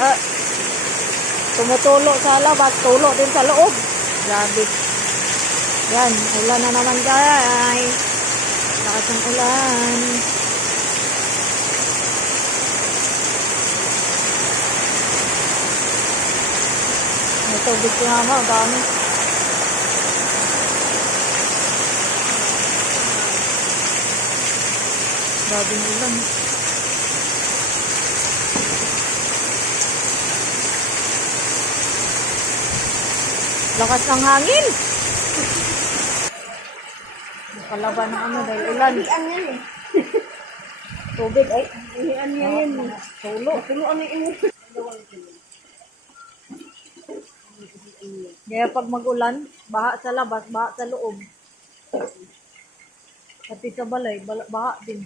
Ah, tumutulo sa labas, tulo din sa loob. Grabe. Yan, ulan na naman guys. Lakas ng ulan. May tubig ko nga ang dami. Grabing ulan. Lakas ng hangin. Nakalaban na ano dahil ulan. Tubig ay. Tulo. Kaya pag mag-ulan, baha sa labas, baha sa loob. Pati sa balay, baha din.